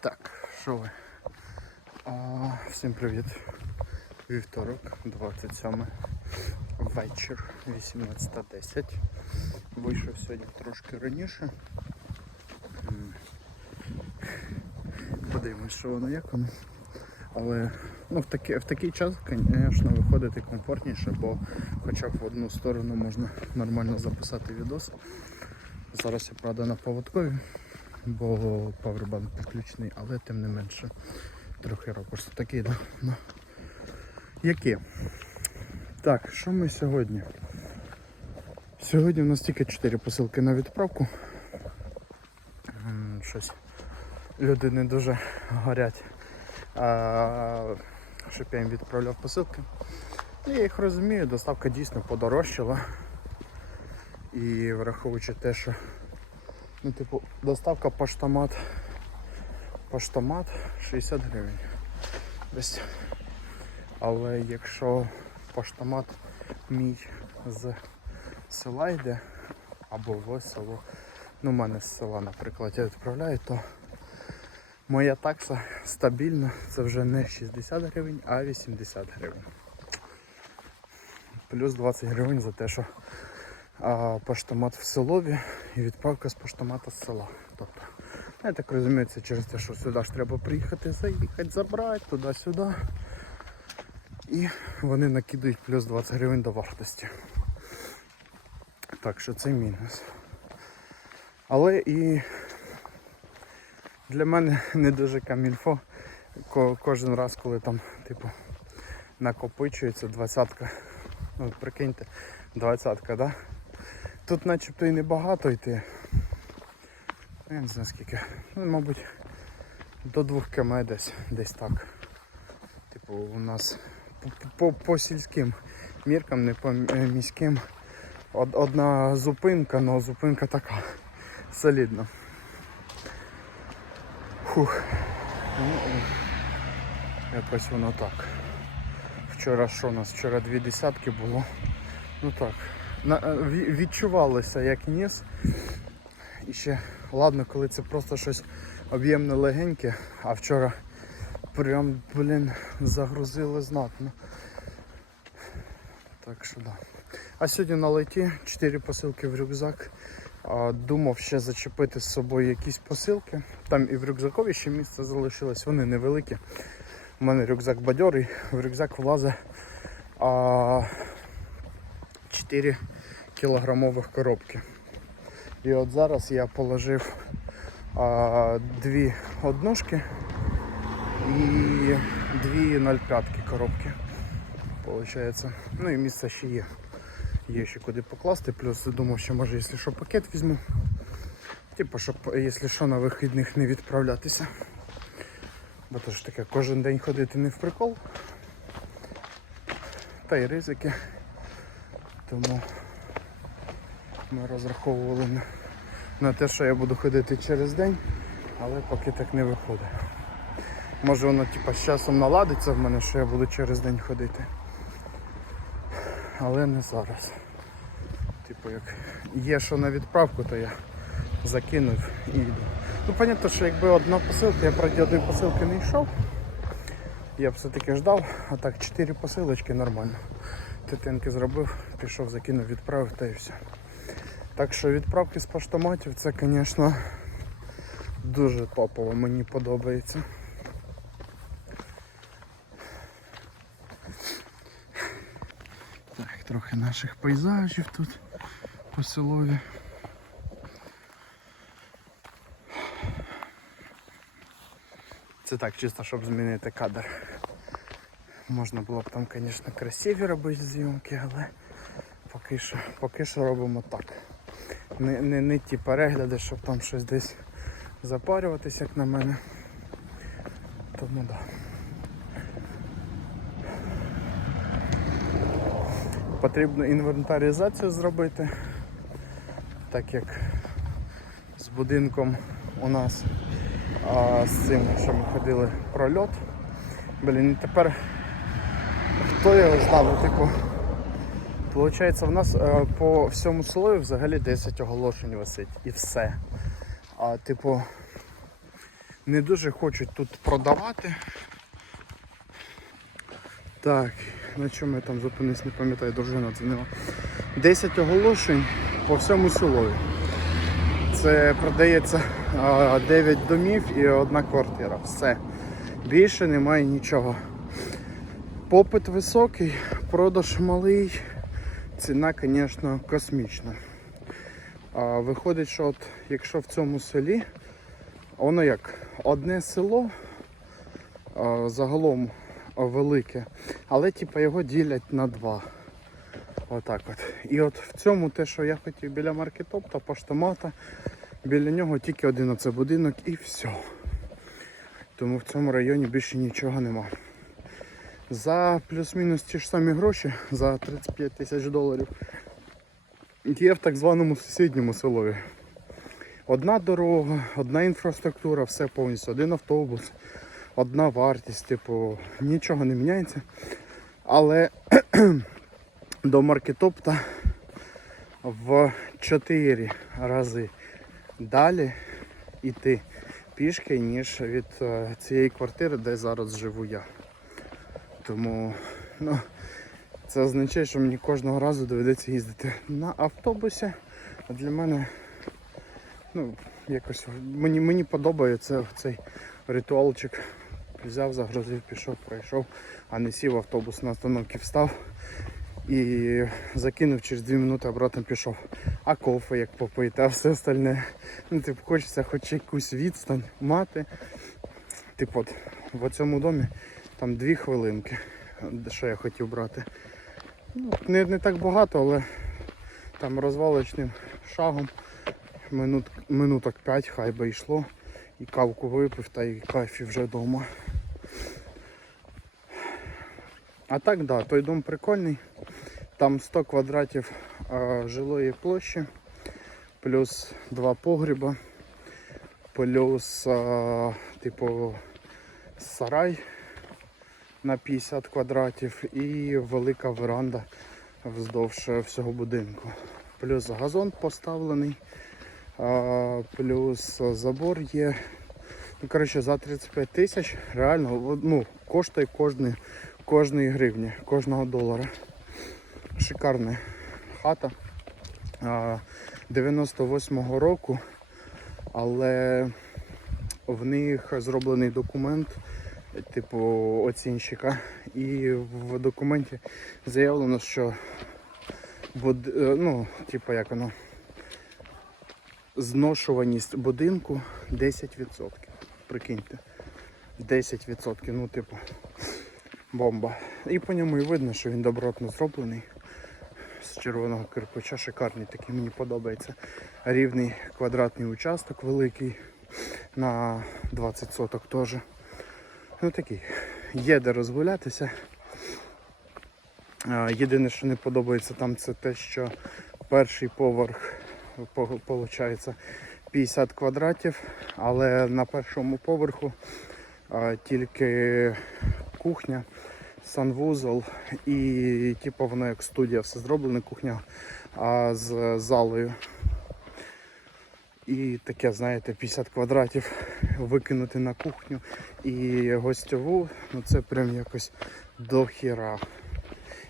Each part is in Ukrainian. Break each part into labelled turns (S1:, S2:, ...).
S1: Так, що ви? А, всім привіт. Вівторок, 27 вечір, 18.10. Вийшов сьогодні трошки раніше. Подивимось, що воно як воно. Але ну, в, такий, в такий час, звісно, виходити комфортніше, бо хоча б в одну сторону можна нормально записати відос. Зараз я правда на поводкові, бо павербанк підключений, але тим не менше трохи ракурс такий, да? Ну. Які? Так, що ми сьогодні? Сьогодні у нас тільки 4 посилки на відправку. Щось люди не дуже горять, щоб я їм відправляв посилки. Ну, Я їх розумію, доставка дійсно подорожчала. І враховуючи те, що ну, типу, доставка поштомат, поштомат 60 гривень. Десь. Але якщо поштомат мій з села йде, або в село, ну в мене з села, наприклад, я відправляю, то моя такса стабільна, це вже не 60 гривень, а 80 гривень. Плюс 20 гривень за те, що а, поштомат в селові і відправка з поштомата з села. Тобто, я так розумію, це через те, що сюди ж треба приїхати, заїхати, забрати, туди-сюди. І вони накидають плюс 20 гривень до вартості. Так що це мінус. Але і для мене не дуже камільфо. Кожен раз, коли там, типу, накопичується двадцятка. Ну, прикиньте, двадцятка, да? Тут начебто і небагато йти. Я не знаю скільки. Ну, мабуть, до 2 км десь, десь так. Типу, у нас по, сільським міркам, не по міським. Од- Одна зупинка, але зупинка така солідна. Фух. Ну, якось воно так. Вчора що у нас? Вчора дві десятки було. Ну так. Е, ві- відчувалося як ніс. І ще ладно, коли це просто щось об'ємне легеньке, а вчора прям, блін, загрузили знатно. Так що да. А сьогодні на леті 4 посилки в рюкзак. Думав ще зачепити з собою якісь посилки. Там і в рюкзакові ще місце залишилось, вони невеликі. У мене рюкзак бадьорий, в рюкзак влазить а, 4 кілограмових коробки. І от зараз я положив а, дві однушки і дві 0,5 коробки. Получається. Ну і місце ще є. Є ще куди покласти, плюс думав, що може, якщо що, пакет візьму. Типу, щоб, якщо що, на вихідних не відправлятися. Бо то ж таке, кожен день ходити не в прикол. Та й ризики. Тому ми розраховували на, на те, що я буду ходити через день, але поки так не виходить. Може воно типа, з часом наладиться в мене, що я буду через день ходити. Але не зараз. Типу, як є що на відправку, то я закинув і йду. Ну, понятно, що якби одна посилка, я проти одної посилки не йшов, я б все-таки ждав, а так чотири посилочки нормально. Тетинки зробив, пішов, закинув, відправив та і все. Так що відправки з поштоматів це, звісно, дуже топово, мені подобається. Так, трохи наших пейзажів тут по селові. Це так, чисто, щоб змінити кадр. Можна було б там, звісно, красиві робити зйомки, але поки що, поки що робимо так. Не, не, не ті перегляди, щоб там щось десь запарюватись, як на мене. Тому так. Да. Потрібно інвентаризацію зробити. Так як з будинком у нас а, з цим, що ми ходили прольот. Блін, і тепер хто його знав, ну, типу. Получається, в нас е, по всьому селу взагалі 10 оголошень висить і все. А типу, не дуже хочуть тут продавати. Так, на чому я там зупинився, не пам'ятаю, дружина дзвонила. 10 оголошень по всьому селу. Це продається 9 домів і одна квартира. Все. Більше немає нічого. Попит високий, продаж малий, ціна, звісно, космічна. А, виходить, що от, якщо в цьому селі, воно як одне село а, загалом велике, але типу, його ділять на два. Отак от. І от в цьому те, що я хотів біля маркетопта, поштомата, біля нього тільки один оце будинок і все. Тому в цьому районі більше нічого нема. За плюс-мінус ті ж самі гроші, за 35 тисяч доларів, є в так званому сусідньому селові. Одна дорога, одна інфраструктура, все повністю, один автобус, одна вартість, типу, нічого не міняється. Але до маркетопта в 4 рази далі йти пішки, ніж від е, цієї квартири, де зараз живу я. Тому ну, це означає, що мені кожного разу доведеться їздити на автобусі. А для мене ну, якось мені, мені подобається цей ритуалчик. Взяв, загрузив, пішов, пройшов, а не сів автобус на остановці встав і закинув через 2 минути обратно пішов. А кофе як попити, а все остальне. Ну, типу, хочеться хоч якусь відстань мати. Типу, от, в цьому домі там 2 хвилинки, що я хотів брати. Ну, не, не так багато, але там розвалочним шагом минут, минуток 5 хай би йшло. І кавку випив та і кайфі вже вдома. А так, да, той дом прикольний. Там 100 квадратів е, жилої площі, плюс два погріба, плюс е, типу сарай на 50 квадратів і велика веранда вздовж всього будинку. Плюс газон поставлений, е, плюс забор є. Ну, коротше, за 35 тисяч реально ну, коштує кожний, кожної гривні, кожного долара. Шикарна хата а, 98-го року, але в них зроблений документ типу оцінщика. І в документі заявлено, що е, ну, типу як воно, зношуваність будинку 10%. Прикиньте. 10%, ну типу бомба. І по ньому і видно, що він добротно зроблений. З червоного кирпича шикарний, такий мені подобається. Рівний квадратний участок великий на 20 соток теж. Ну такий. Є де розгулятися. Єдине, що не подобається там, це те, що перший поверх виходить 50 квадратів, але на першому поверху тільки кухня, санвузол і типу воно як студія все зроблено, кухня а, з залою. І таке, знаєте, 50 квадратів викинути на кухню і гостьову, ну це прям якось до хіра.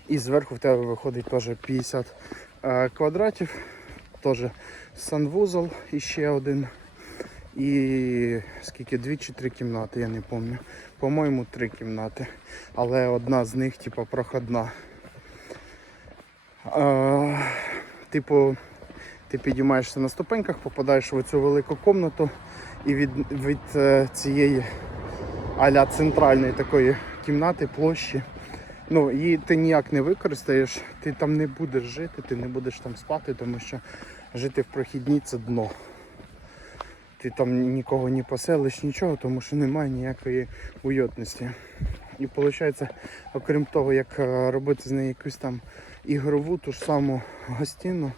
S1: І зверху в тебе виходить теж 50 е, квадратів, теж санвузол і ще один. І скільки дві чи три кімнати, я не пам'ятаю. По-моєму, три кімнати. Але одна з них, типу, проходна. Е, типу, ти підіймаєшся на ступеньках, попадаєш в цю велику кімнату і від, від е, цієї аля центральної такої кімнати, площі. Ну, її ти ніяк не використаєш, ти там не будеш жити, ти не будеш там спати, тому що жити в прохідній це дно. Ти там нікого не поселиш, нічого, тому що немає ніякої уютності. І виходить, окрім того, як е, робити з неї якусь там ігрову, ту ж саму гостину,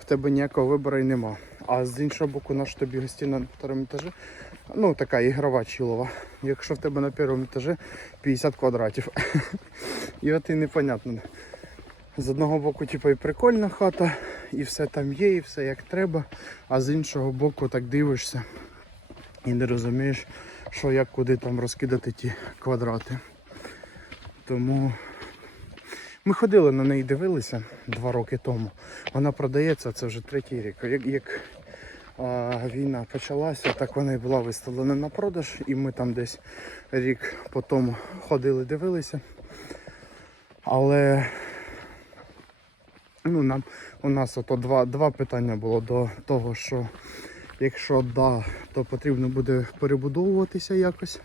S1: в тебе ніякого вибору і нема. А з іншого боку, наш тобі гостіна на второму етажі, ну така ігрова чілова. Якщо в тебе на першому етажі 50 квадратів. І от і непонятно. З одного боку, типу, і прикольна хата, і все там є, і все як треба. А з іншого боку, так дивишся і не розумієш, що як куди там розкидати ті квадрати. Тому ми ходили на неї, дивилися два роки тому. Вона продається, це вже третій рік. Як, як а, війна почалася, так вона і була виставлена на продаж, і ми там десь рік по тому ходили, дивилися. Але ну, нам, у нас ото два, два питання було до того, що якщо да, то потрібно буде перебудовуватися якось,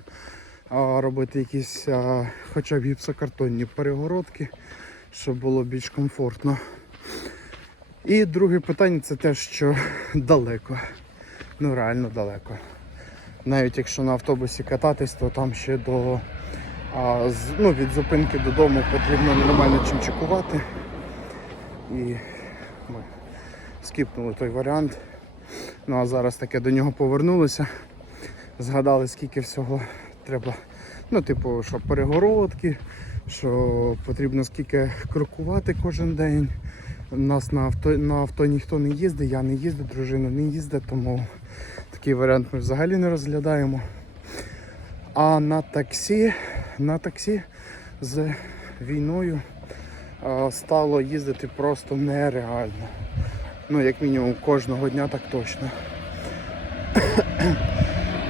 S1: а, робити якісь а, хоча б гіпсокартонні перегородки, щоб було більш комфортно. І друге питання це те, що далеко. Ну реально далеко. Навіть якщо на автобусі кататись, то там ще до а, з, ну, від зупинки додому потрібно нормально чим чекувати. І ми скіпнули той варіант. Ну а зараз таке до нього повернулися. Згадали, скільки всього треба. Ну, типу, що перегородки, що потрібно скільки крокувати кожен день. У нас на авто, на авто ніхто не їздить, я не їздю, дружина не їздить, тому такий варіант ми взагалі не розглядаємо. А на таксі, на таксі з війною стало їздити просто нереально. Ну, як мінімум, кожного дня так точно.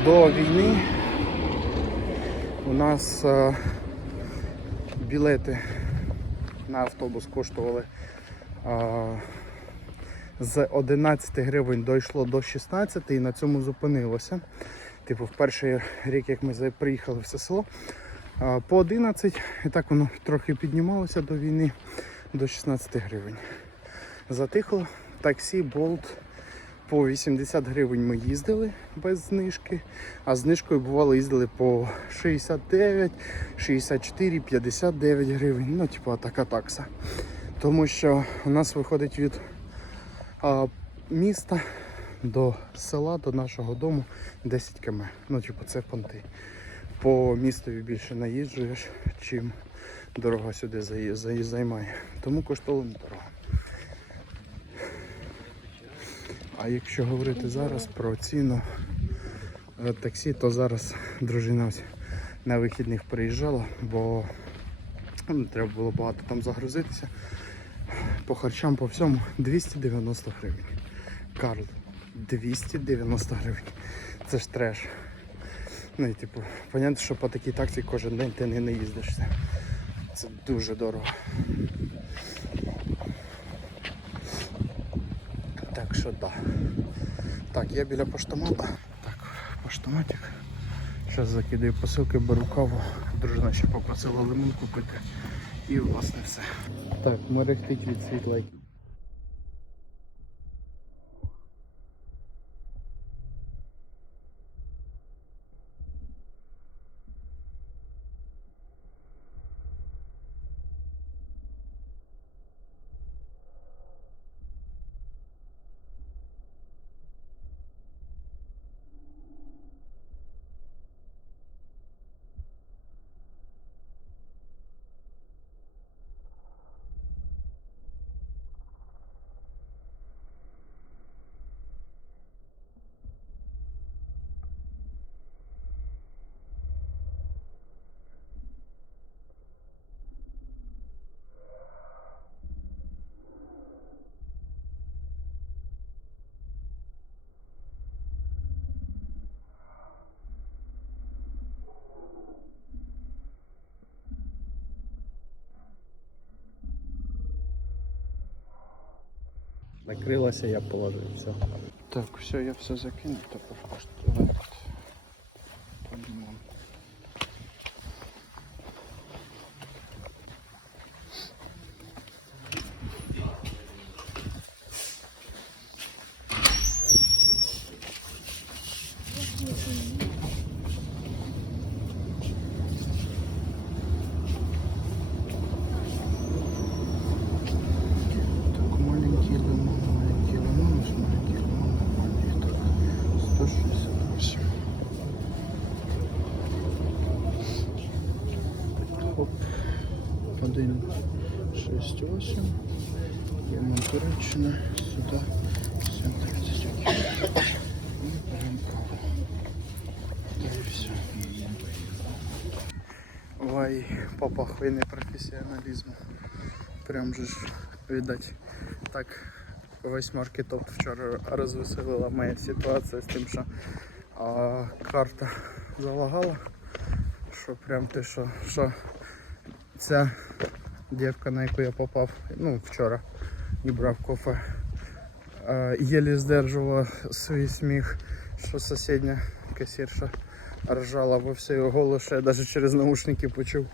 S1: До війни у нас білети на автобус коштували з 11 гривень дійшло до 16 і на цьому зупинилося. Типу, в перший рік, як ми приїхали в село, по 11 і так воно трохи піднімалося до війни до 16 гривень. Затихло. Таксі Болт по 80 гривень ми їздили без знижки, а знижкою бувало їздили по 69, 64, 59 гривень. Ну, типу, така такса. Тому що у нас виходить від а, міста до села, до нашого дому 10 км. Ну, типу, це понти. По містові більше наїжджуєш, чим дорога сюди займає. Тому коштовно дорого. А якщо говорити зараз про ціну е, таксі, то зараз дружина на вихідних приїжджала, бо ну, треба було багато там загрузитися. По харчам, по всьому 290 гривень. Карл, 290 гривень. Це ж треш. Ну і типу, понятно, що по такій таксі кожен день ти не наїздишся. Це дуже дорого. Так що да. Так, я біля поштомата. Так, поштоматик. Зараз закидаю посилки, беру каву. Дружина ще попросила лимон купити. І власне все. Так, мерехтить від світла. Накрилася, я положив все. Так, все, я все закинув, тепер коштує. Подумав. Так, маленький лимон, маленький лимон. 8. Лимон Туреччина. Сюди 7.30. І беремо каву. Та і все. Ой, попахує професіоналізму. Прям же ж, видать, так весь маркетоп вчора розвеселила моя ситуація з тим, що а, карта залагала. Що прям те, що, що ця дівка, на яку я попав, ну, вчора і брав кофе, єлі здержувала свій сміх, що сусідня касірша ржала во його голос, що я навіть через наушники почув.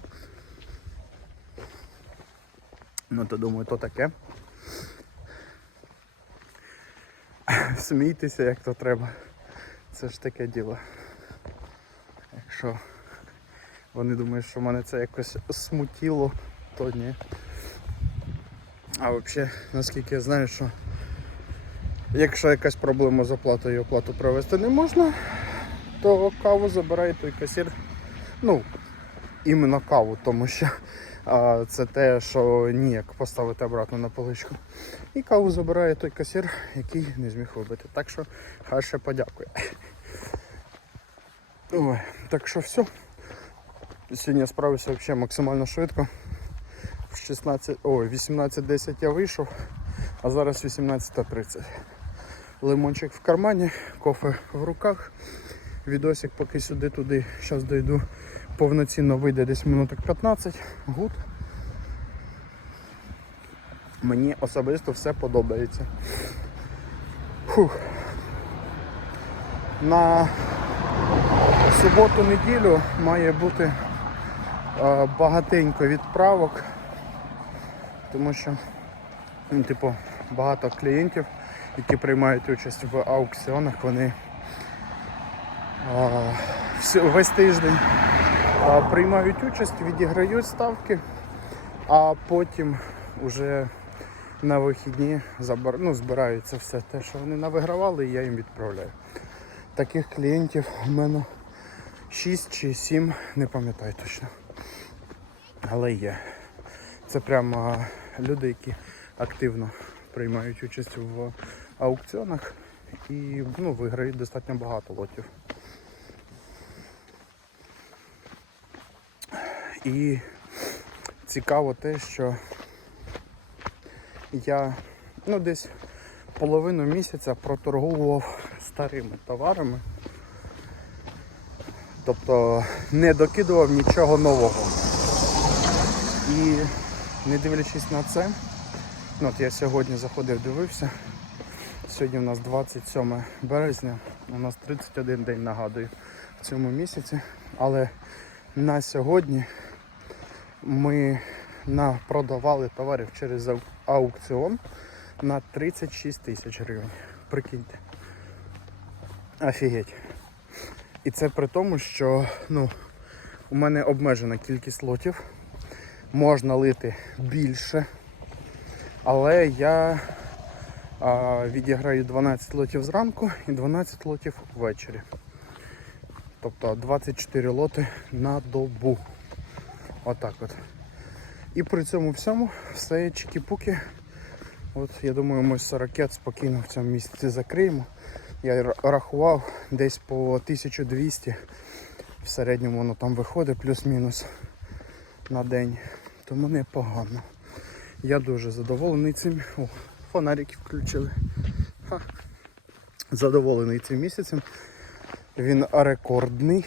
S1: Ну то думаю, то таке. Смійтеся, як то треба. Це ж таке діло. Якщо вони думають, що мене це якось смутіло, то ні. А взагалі, наскільки я знаю, що якщо якась проблема з оплатою оплату провести не можна, то каву забирає той касір. Ну, іменно каву, тому що це те, що ніяк поставити обратно на поличку. І каву забирає той касір, який не зміг вибити. Так що хай ще подякує. Ой, так що все. Сьогодні я справився взагалі максимально швидко. В 16, ой, 18.10 я вийшов, а зараз 18.30. Лимончик в кармані, кофе в руках. Відосик поки сюди-туди, зараз дойду, повноцінно вийде десь минуток 15. Гуд. Мені особисто все подобається. Фух. На суботу-неділю має бути багатенько відправок, тому що ну, типу, багато клієнтів, які приймають участь в аукціонах, вони весь тиждень приймають участь, відіграють ставки, а потім вже на вихідні забар... ну, збираються все те, що вони навигравали, і я їм відправляю. Таких клієнтів у мене 6 чи 7, не пам'ятаю точно. Але є. Це прямо люди, які активно приймають участь в аукціонах і ну, виграють достатньо багато лотів. І цікаво те, що я ну, десь половину місяця проторгував старими товарами. Тобто не докидував нічого нового. І не дивлячись на це, ну, от я сьогодні заходив, дивився. Сьогодні у нас 27 березня, у нас 31 день нагадую в цьому місяці. Але на сьогодні ми на- продавали товарів через аукціон на 36 тисяч гривень. Прикиньте. Офігеть. І це при тому, що ну, у мене обмежена кількість лотів. Можна лити більше. Але я а, відіграю 12 лотів зранку і 12 лотів ввечері. Тобто 24 лоти на добу. Отак от. І при цьому всьому все чики-пуки. От я думаю, ми 40 спокійно в цьому місяці закриємо. Я рахував десь по 1200 в середньому воно там виходить плюс-мінус на день. Тому непогано. Я дуже задоволений цим. О, фонарики включили. Ха. Задоволений цим місяцем. Він рекордний.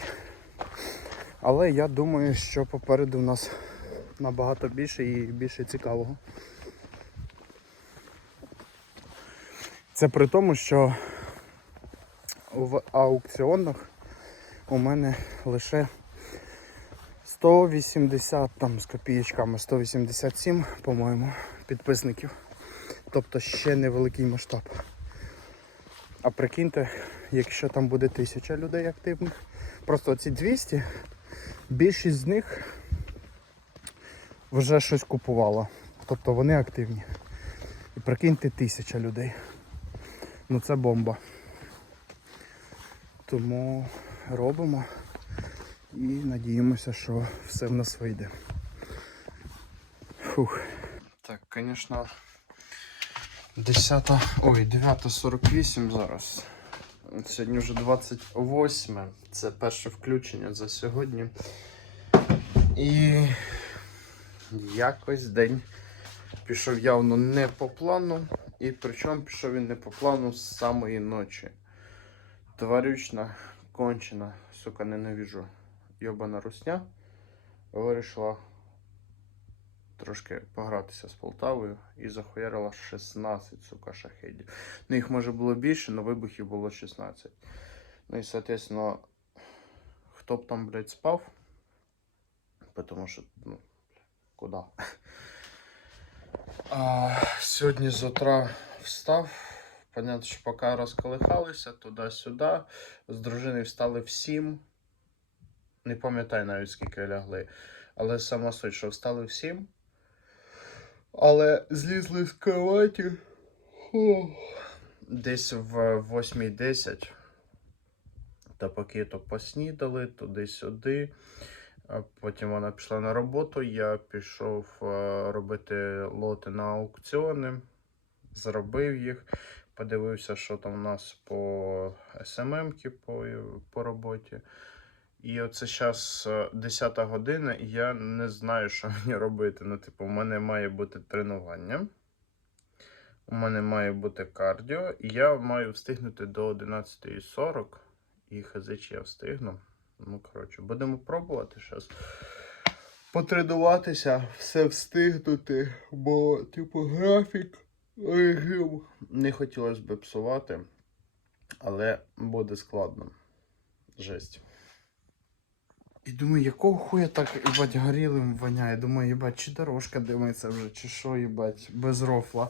S1: Але я думаю, що попереду в нас набагато більше і більше цікавого. Це при тому, що в аукціонах у мене лише 180 там з копієчками, 187, по-моєму, підписників. Тобто ще невеликий масштаб. А прикиньте, якщо там буде тисяча людей активних, просто ці 200, більшість з них вже щось купувала. Тобто вони активні. І прикиньте тисяча людей. Ну це бомба. Тому робимо і надіємося, що все в нас вийде. Фух. Так, звісно, 10, ой, 9.48 зараз. Сьогодні вже 28. Це перше включення за сьогодні. І якось день пішов явно не по плану. І причому пішов він не по плану з самої ночі. Тварючна, кончена, сука, ненавіжу. Йобана русня. Вирішила трошки погратися з Полтавою і захуярила 16, сука, шахедів. Ну, їх може було більше, але вибухів було 16. Ну і, соответственно, хто б там, блядь, спав, потому що, ну, куди? А, сьогодні з утра встав. Понятно, що поки розколихалися туди-сюди. З дружиною встали в 7. Не пам'ятаю навіть скільки лягли. Але сама суть, що встали в 7. Але злізли з кроваті. Десь в 8.10. Та поки то поснідали, туди-сюди. Потім вона пішла на роботу. Я пішов е, робити лоти на аукціони, зробив їх, подивився, що там у нас по СММ по, по роботі. І оце зараз 10 година, і я не знаю, що мені робити. Ну, типу, у мене має бути тренування. У мене має бути кардіо, і я маю встигнути до 11.40. І чи я встигну. Ну, коротше, будемо пробувати зараз. Потренуватися, все встигнути, бо, типу, графік, режим не хотілося б псувати, але буде складно. Жесть. І думаю, якого хуя так, їбать, горілим воняє. Думаю, їбать, чи дорожка димиться вже, чи що, їбать, без рофла.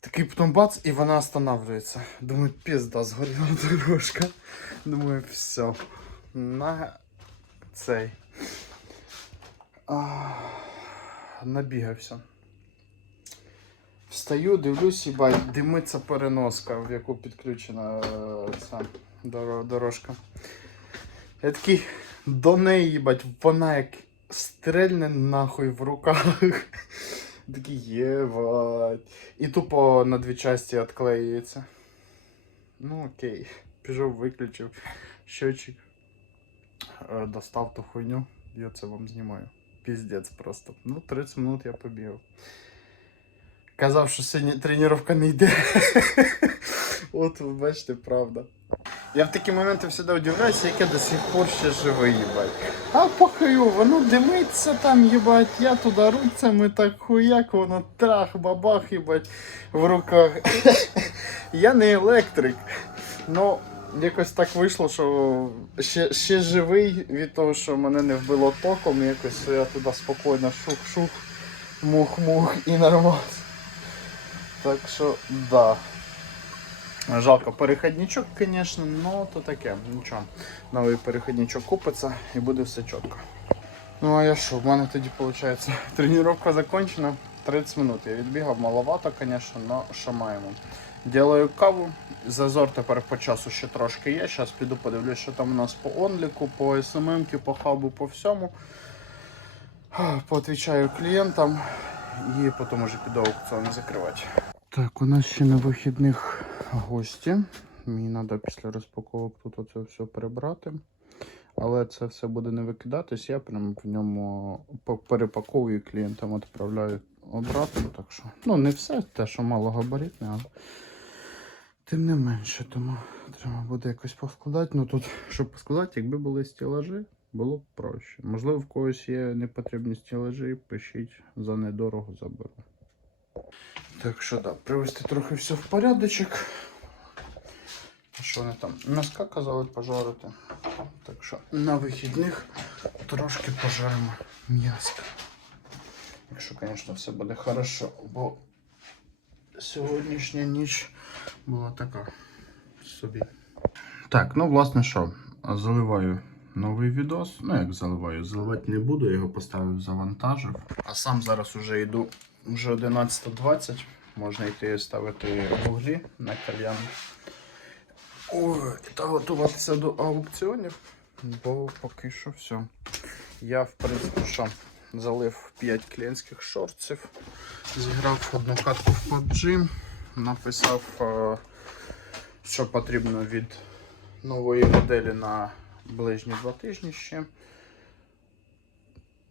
S1: Такий потім бац, і вона останавливається. Думаю, пізда, згоріла дорожка. Думаю, все. На цей. Набігався. Встаю, дивлюсь, їбать, димиться переноска, в яку підключена е, ця дорожка. Я такий до неї, їбать, вона як стрельне нахуй в руках. Такий єбать. І тупо на дві часті відклеюється. Ну окей. Пішов, виключив щочик. Е, Достав ту хуйню. Я це вам знімаю. Піздець просто. Ну, 30 минут я побігав. Казав, що сьогодні тренування не йде. От ви бачите, правда. Я в такі моменти завжди удивляюся, як я до сих пор ще живий, їбать. А похаю, воно димиться там, їбать, я туди руцями так хуяк, воно трах, бабах, їбать, в руках. я не електрик. Ну, якось так вийшло, що ще, ще живий від того, що мене не вбило током, якось я туди спокійно шух-шух, мух-мух і нормально. Так що, да. Жалко переходничок, звісно, але то таке, нічого. Новий переходничок купиться і буде все чітко. Ну а я що, в мене тоді виходить тренування закончена. 30 минут. Я відбігав маловато, звісно, але що маємо. Делаю каву. Зазор тепер по часу ще трошки є. Зараз піду подивлюсь, що там у нас по онліку, по СММ, по хабу, по всьому. Поотвічаю клієнтам і потім вже піду аукціони закривати. Так, у нас ще на вихідних гості. Мені треба після розпаковок тут оце все прибрати. Але це все буде не викидатись. Я прям в ньому перепаковую клієнтам, відправляю обратно. Так що, ну, не все те, що малогабаритне, але тим не менше, тому треба буде якось поскладати. Ну тут, щоб поскладати, якби були стілажі, було б проще. Можливо, в когось є непотрібні стілажі, пишіть за недорого заберу. Так що да, привести трохи все в порядочок. Що вони там? Носка казали пожарити. Так що на вихідних трошки пожаримо м'яско. Якщо, звісно, все буде хорошо, бо сьогоднішня ніч була така собі. Так, ну власне що, заливаю новий відос. Ну як заливаю, заливати не буду, я його поставив, завантажив. А сам зараз уже йду вже 11.20. Можна йти ставити вуглі на кальян. Ой, та готуватися до аукціонів, бо поки що все. Я, в принципі, що залив 5 клієнтських шортів, зіграв одну катку в PUBG, написав, е, що потрібно від нової моделі на ближні два тижні ще.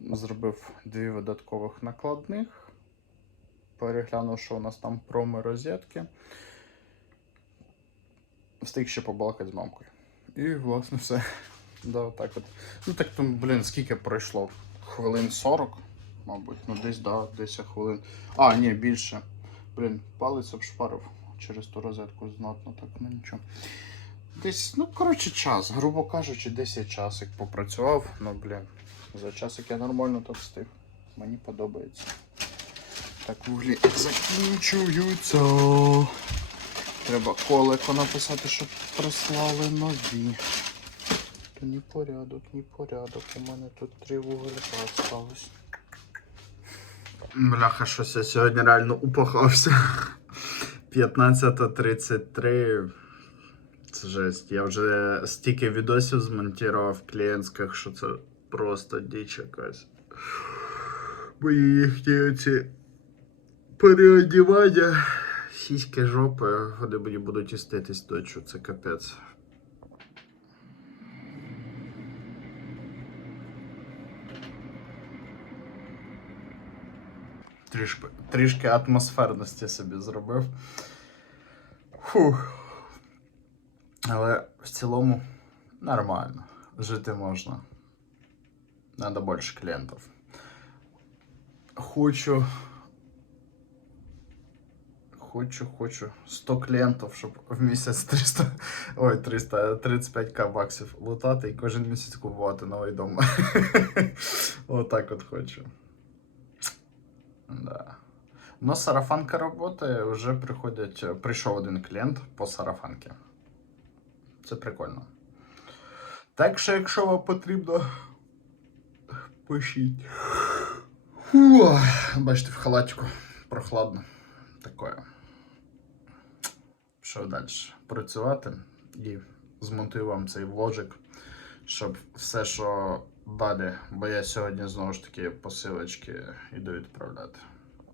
S1: Зробив дві видаткових накладних. Переглянув, що у нас там проми розетки. Встиг ще побалакати з мамкою. І, власне, все. Да, так от. Ну так там, блін, скільки пройшло? Хвилин 40, мабуть. Ну десь, да, 10 хвилин. А, ні, більше. Блін, палець обшпарив через ту розетку знатно, так, ну нічого. Десь, ну, коротше, час. Грубо кажучи, 10 час, як попрацював. Ну, блін, за час, як я нормально так встиг. Мені подобається. Так, вуглі закінчуються. Треба колико написати, щоб прислали нові. То ні порядок, ні порядок. У мене тут три вуголька осталось. Бляха, щось я сьогодні реально упахався. 15.33. Це жесть. Я вже стільки відосів змонтував клієнтських, що це просто діч якась. Мої їхні оці переодівання. Сіськи жопи, вони мені будуть іститись точно, це капець. Трішки, трішки атмосферності собі зробив. Фух. Але в цілому нормально. Жити можна. Надо більше клієнтів. Хочу. Хочу, хочу 100 клієнтів, щоб в місяць 300, ой, 300, 35к баксів лутати і кожен місяць купувати новий дом. Отак от хочу. Да. Но сарафанка роботи вже приходять. Прийшов один клієнт по сарафанці. Це прикольно. Так що, якщо вам потрібно, пишіть. Фу, бачите, в халатику прохладно. Таке. Що далі? Працювати і змонтую вам цей вложик, щоб все, що далі, бо я сьогодні знову ж таки посилочки йду відправляти.